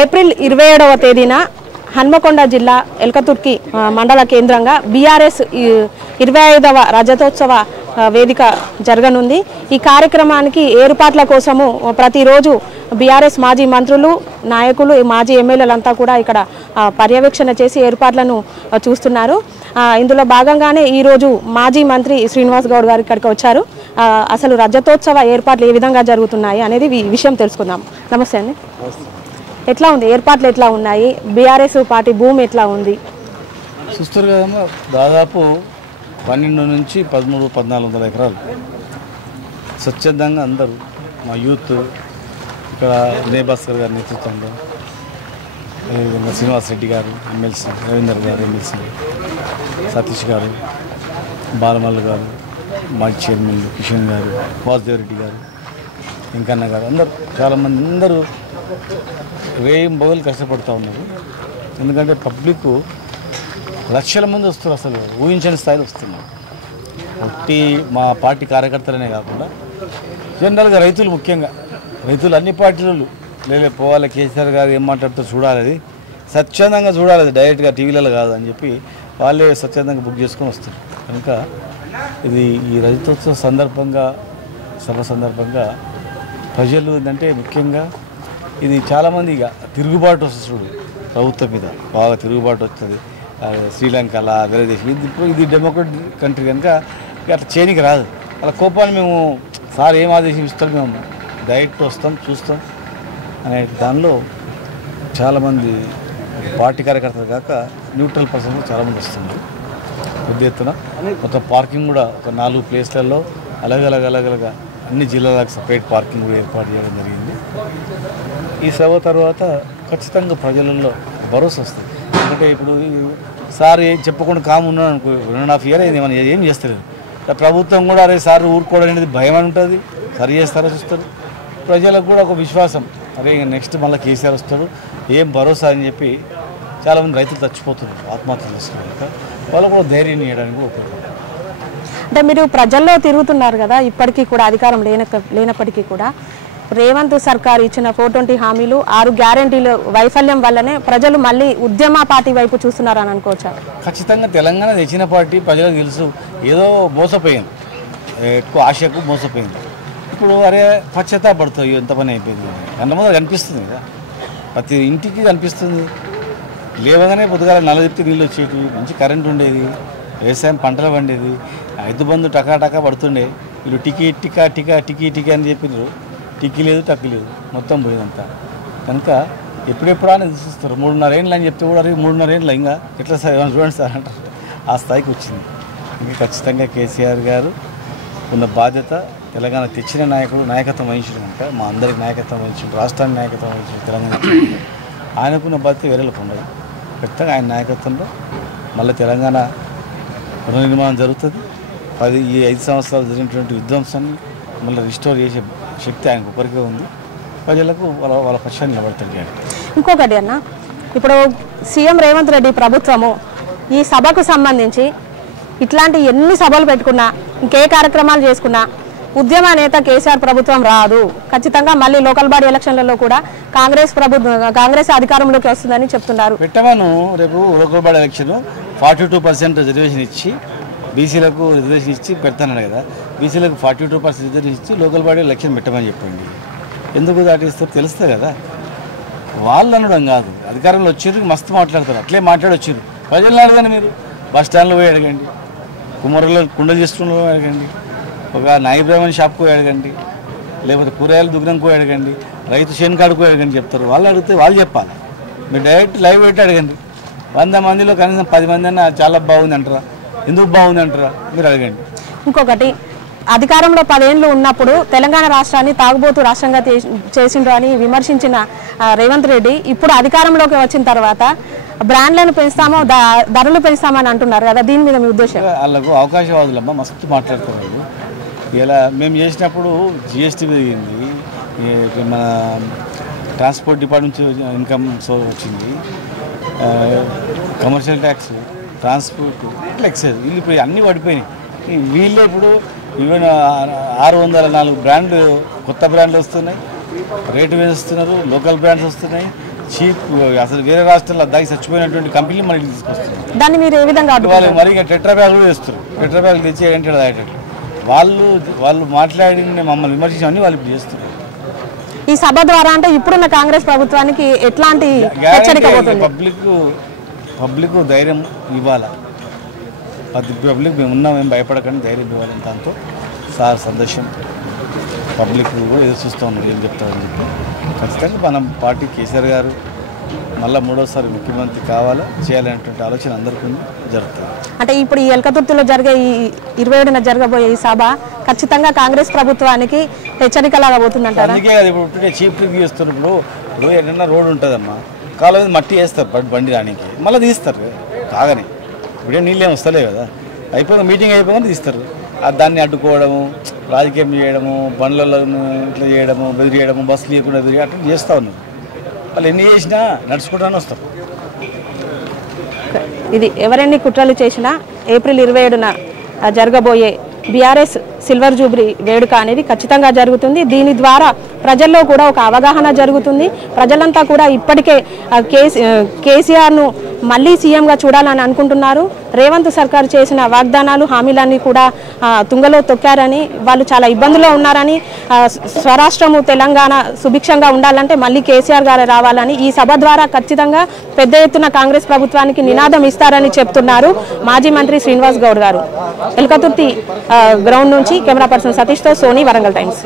April 27వ తేదీన హన్మకొండ జిల్లా ఎల్కతుర్కి మండల కేంద్రంగా బీఆర్ఎస్ 25వ రజతోత్సవ వేదిక జరగనుంది। ఈ కార్యక్రమానికి ఏర్పాట్ల కోసము ప్రతిరోజు బీఆర్ఎస్ మాజీ మంత్రులు, నాయకులు, మాజీ ఎమ్మెల్యేలంతా కూడా ఇక్కడ పర్యవేక్షణ చేసి ఏర్పాట్లను చూస్తున్నారు। ఇందులో భాగంగానే ఈరోజు మాజీ మంత్రి శ్రీనివాస్ గౌడ్ గారు ఇక్కడికి వచ్చారు। అసలు రజతోత్సవ ఏర్పాట్లు ఏ విధంగా జరుగుతున్నాయి అనేది విషయం తెలుసుకుందాం। నమస్తే అండి, ఎట్లా ఉంది ఏర్పాట్లు, ఎట్లా ఉన్నాయి, బీఆర్ఎస్ పార్టీ భూమి ఎట్లా ఉంది? చూస్తారు కదమ్మా, దాదాపు 12 నుంచి 13-1400 ఎకరాలు స్వచ్ఛందంగా అందరూ మా యూత్ ఇక్కడ భాస్కర్ గారి నేతృత్వంలో, అదేవిధంగా శ్రీనివాస్ రెడ్డి గారు ఎమ్మెల్సీ, రవీందర్ గారు ఎమ్మెల్సీ, సతీష్ గారు, బాలమల్లు గారు మాజీ చైర్మన్, కిషన్ గారు, వాసుదేవ్ గారు, వెంకన్న గారు, అందరూ చాలామంది అందరూ వేయం బోగులు కష్టపడుతూ ఉన్నారు। ఎందుకంటే పబ్లిక్ లక్షల మంది వస్తారు, అసలు ఊహించని స్థాయిలో వస్తున్నారు। ఒకటి మా పార్టీ కార్యకర్తలనే కాకుండా జనరల్గా రైతులు, ముఖ్యంగా రైతులు అన్ని పార్టీలు పోవాలి, కేసీఆర్ గారు ఏం మాట్లాడుతారో చూడాలి, అది స్వచ్ఛందంగా చూడాలి, అది డైరెక్ట్గా టీవీలలో కాదు అని చెప్పి వాళ్ళే స్వచ్ఛందంగా బుక్ చేసుకొని వస్తారు। కనుక ఇది ఈ రజతోత్సవ సందర్భంగా, సభ సందర్భంగా ప్రజలు ఏంటంటే ముఖ్యంగా ఇది చాలామంది ఇక తిరుగుబాటు వస్తుంది ప్రభుత్వం మీద, బాగా తిరుగుబాటు వస్తుంది। శ్రీలంకలా వేరే దేశం ఇది డెమోక్రటిక్ కంట్రీ కనుక అట్లా చేయనికి రాదు। అలా కోపాన్ని మేము సార్ ఏం ఆదేశం ఇస్తారో మేము డైరెక్ట్ వస్తాం, చూస్తాం అనే దానిలో చాలామంది పార్టీ కార్యకర్తలు కాక న్యూట్రల్ పర్సన్స్ చాలామంది వస్తున్నారు పెద్ద ఎత్తున। మొత్తం పార్కింగ్ కూడా ఒక 4 ప్లేస్లలో అలగలగా అన్ని జిల్లాలకు సపరేట్ పార్కింగ్ కూడా ఏర్పాటు చేయడం జరిగింది। ఈ సభ తర్వాత ఖచ్చితంగా ప్రజలలో భరోసా వస్తుంది। ఎందుకంటే ఇప్పుడు సార్ ఏం చెప్పకుండా కామున్నాను అనుకో, 1.5 year అయింది, మనం ఏం చేస్తలేదు। ప్రభుత్వం కూడా అరే సార్ ఊరుకోవడం అనేది భయం అని ఉంటుంది, సరి చేస్తారో చూస్తారు। ప్రజలకు కూడా ఒక విశ్వాసం, అరే నెక్స్ట్ మళ్ళీ కేసీఆర్ వస్తాడు, ఏం భరోసా అని చెప్పి చాలామంది రైతులు చచ్చిపోతున్నారు ఆత్మహత్యలు చేసుకోలేక, వాళ్ళు కూడా ధైర్యం ఇవ్వడానికి ఉపయోగపడుతుంది। అంటే మీరు ప్రజల్లో తిరుగుతున్నారు కదా, ఇప్పటికీ కూడా అధికారం లేనప్పటికీ కూడా రేవంత్ సర్కార్ ఇచ్చిన 420 హామీలు, 6 గ్యారెంటీలు వైఫల్యం వల్లనే ప్రజలు మళ్ళీ ఉద్యమ పార్టీ వైపు చూస్తున్నారని అనుకోవచ్చా? ఖచ్చితంగా తెలంగాణ తెచ్చిన పార్టీ ప్రజలకు తెలుసు, ఏదో మోసపోయింది, ఎక్కువ ఆశకు మోసపోయింది। ఇప్పుడు అరే పశ్చాత్తాపడుతుంది, ఎంత పని అయిపోయింది అన్న ముందు కనిపిస్తుంది కదా, ప్రతి ఇంటికి కనిపిస్తుంది। లేవగానే పొద్దుగాల నల్లదిప్పి నీళ్ళు వచ్చేవి, మంచి కరెంట్ ఉండేది, వ్యవసాయం పంటలు పండేది, 5 బంధు టకా పడుతుండే। వీళ్ళు టికీ అని చెప్పినారు, టిక్కీ లేదు, టక్కి లేదు, మొత్తం పోయిందంతా। కనుక ఎప్పుడెప్పుడు అని చూస్తారు, 3.5 ఏళ్ళు అని చెప్తే కూడా 3.5 ఏళ్ళు ఇంకా ఎట్లా సార్ చూడండి సార్ అంటారు, ఆ స్థాయికి వచ్చింది। ఇంకా ఖచ్చితంగా కేసీఆర్ గారు ఉన్న బాధ్యత, తెలంగాణ తెచ్చిన నాయకత్వం వహించడం కనుక, మా అందరికి నాయకత్వం వహించడం, రాష్ట్రానికి నాయకత్వం వహించడం, తెలంగాణ ఆయనకున్న బాధ్యత వేరేలకు ఉండదు। ఖచ్చితంగా ఆయన నాయకత్వంలో మళ్ళీ తెలంగాణ పునర్నిర్మాణం జరుగుతుంది। ఈ 5 సంవత్సరాలు జరిగినటువంటి విధ్వంసాన్ని మళ్ళీ రిస్టోర్ చేసే శక్తి ఆయనకు ఒకరికే ఉంది, ప్రజలకు వాళ్ళ పక్షాన్ని నిలబడుతుంది। ఇంకొకటి అన్న, ఇప్పుడు సీఎం రేవంత్ రెడ్డి ప్రభుత్వము ఈ సభకు సంబంధించి ఇట్లాంటి ఎన్ని సభలు పెట్టుకున్నా, ఇంకే కార్యక్రమాలు చేసుకున్నా ఉద్యమ నేత కేసీఆర్ ప్రభుత్వం రాదు, ఖచ్చితంగా మళ్ళీ లోకల్ బాడీ ఎలక్షన్లలో కూడా కాంగ్రెస్ అధికారంలోకి వస్తుందని చెప్తున్నారు। పెట్టమను, రేపు లోకల్ బాడీ ఎలక్షన్ 42% రిజర్వేషన్ ఇచ్చి బీసీలకు రిజర్వేషన్ ఇచ్చి పెడతానని కదా, బీసీలకు 42% రిజర్వేషన్ ఇచ్చి లోకల్ బాడీ ఎలక్షన్ పెట్టమని చెప్పండి। ఎందుకు దాటిస్తారు తెలుస్తుంది కదా, వాళ్ళు అనడం కాదు, అధికారంలో వచ్చేందుకు మస్తు మాట్లాడతారు, అట్లే మాట్లాడొచ్చారు। ప్రజలను అడగండి, మీరు బస్ స్టాండ్లో పోయి అడగండి, కుమ్మరులో కుండలు చేసుకున్న అడగండి, ఒక నాయిబ్రాహ్మణ్ షాప్కి పోయి అడగండి, లేకపోతే కూరగాయలు దుగ్నంకి పోయి అడగండి, రైతు చేనుకాడికి పోయి అడగండి చెప్తారు। వాళ్ళు అడిగితే వాళ్ళు చెప్పాలి, మీరు డైరెక్ట్ లైవ్ పెట్టి అడగండి। 100 మందిలో కనీసం 10 మంది అన్న చాలా బాగుంది అంటారా, ఎందుకు బాగుంది అంటారా, మీరు అడగండి। ఇంకొకటి, అధికారంలో 10 ఏళ్ళు ఉన్నప్పుడు తెలంగాణ రాష్ట్రాన్ని తాగుబోతు రాష్ట్రంగా చేసిండ్రు అని విమర్శించిన రేవంత్ రెడ్డి ఇప్పుడు అధికారంలోకి వచ్చిన తర్వాత బ్రాండ్లను పెంచుతామో ధరలు పెంచుతామని అంటున్నారు కదా, దీని మీద మీ ఉద్దేశం? వాళ్ళకు అవకాశవాదులమ్మా మస్తు మాట్లాడతారు వాళ్ళు। ఇలా మేము చేసినప్పుడు జిఎస్టీ పెరిగింది, మన ట్రాన్స్పోర్ట్ డిపార్ట్మెంట్ నుంచి ఇన్కమ్ సోర్స్ వచ్చింది, కమర్షియల్ ట్యాక్స్, ట్రాన్స్పోర్ట్, ఇట్లా ఎక్సైజ్, వీళ్ళు ఇప్పుడు అన్నీ పడిపోయినాయి। వీళ్ళే ఇప్పుడు ఈవెన్ 604 బ్రాండ్లు కొత్త బ్రాండ్లు వస్తున్నాయి, రేటు వేస్తున్నారు, లోకల్ బ్రాండ్స్ వస్తున్నాయి, చీప్, అసలు వేరే రాష్ట్రాల్లో దానికి చచ్చిపోయినటువంటి కంపెనీలు మనకి తీసుకొస్తున్నారు. దాన్ని మీరు ఏ విధంగా వాళ్ళు మరి ఇంకా టెట్రా బ్యాగులు వేస్తారు, టెట్రా బ్యాగులు తెచ్చి ఏంటి తాగేటట్లు వాళ్ళు మాట్లాడి మమ్మల్ని విమర్శించమని వాళ్ళు ఇప్పుడు చేస్తున్నారు. ఈ సభ ద్వారా అంటే ఇప్పుడున్న కాంగ్రెస్ ప్రభుత్వానికి ఎట్లాంటి హెచ్చరిక పోతుంది? పబ్లిక్ ధైర్యం ఇవ్వాలి, పబ్లిక్ మేము ఉన్నాం, మేము భయపడకండి, ధైర్యం ఇవ్వాలి. దాంతో సార్ సందేశం పబ్లిక్ కూడా ఎదురు చూస్తూ ఉన్నారు ఏం చెప్తారని చెప్పి. ఖచ్చితంగా మన పార్టీ కేసీఆర్ గారు మళ్ళీ మూడోసారి ముఖ్యమంత్రి కావాలా చేయాలనేటువంటి ఆలోచన అందరికీ జరుగుతుంది. అంటే ఇప్పుడు ఈ ఎల్కతుర్తిలో జరిగే ఈ 27న జరగబోయే ఈ సభ ఖచ్చితంగా కాంగ్రెస్ ప్రభుత్వానికి హెచ్చరికలాగా పోతుందంటారా? అందుకే అది ఇప్పుడు చీప్ రివ్యూ ఇస్తున్నప్పుడు ఇప్పుడు ఏదైనా రోడ్డు ఉంటుందమ్మా, కాలువ మట్టి వేస్తారు బండి రానికి, మళ్ళీ తీస్తారు కాగానే. ఇప్పుడే నీళ్ళేం వస్తలే కదా, అయిపోయిన మీటింగ్ అయిపోయినా తీస్తారు. దాన్ని అడ్డుకోవడము, రాజకీయం చేయడము, బండ్లలో ఇట్లా చేయడము, బెదిరియడము, బస్సులు లేకుండా బెదిరి అట్లా చేస్తూ ఉన్నారు. వాళ్ళు ఎన్ని చేసినా నడుచుకుంటానే వస్తారు. ఇది ఎవరెన్ని కుట్రలు చేసినా ఏప్రిల్ 27న జరగబోయే బీఆర్ఎస్ సిల్వర్ జూబ్లీ వేడుక అనేది ఖచ్చితంగా జరుగుతుంది. దీని ద్వారా ప్రజల్లో కూడా ఒక అవగాహన జరుగుతుంది. ప్రజలంతా కూడా ఇప్పటికే కేసీఆర్ను మళ్ళీ సీఎంగా చూడాలని అనుకుంటున్నారు. రేవంత్ సర్కార్ చేసిన వాగ్దానాలు, హామీలన్నీ కూడా తుంగలో తొక్కారని, వాళ్ళు చాలా ఇబ్బందుల్లో ఉన్నారని, స్వరాష్ట్రము తెలంగాణ సుభిక్షంగా ఉండాలంటే మళ్ళీ కేసీఆర్ గారు రావాలని ఈ సభ ద్వారా ఖచ్చితంగా పెద్ద ఎత్తున కాంగ్రెస్ ప్రభుత్వానికి నినాదం ఇస్తారని చెప్తున్నారు మాజీ మంత్రి శ్రీనివాస్ గౌడ్ గారు. ఎల్కతుర్తి గ్రౌండ్ నుంచి కెమెరా పర్సన్ సతీష్తో సోనీ, వరంగల్ టైమ్స్.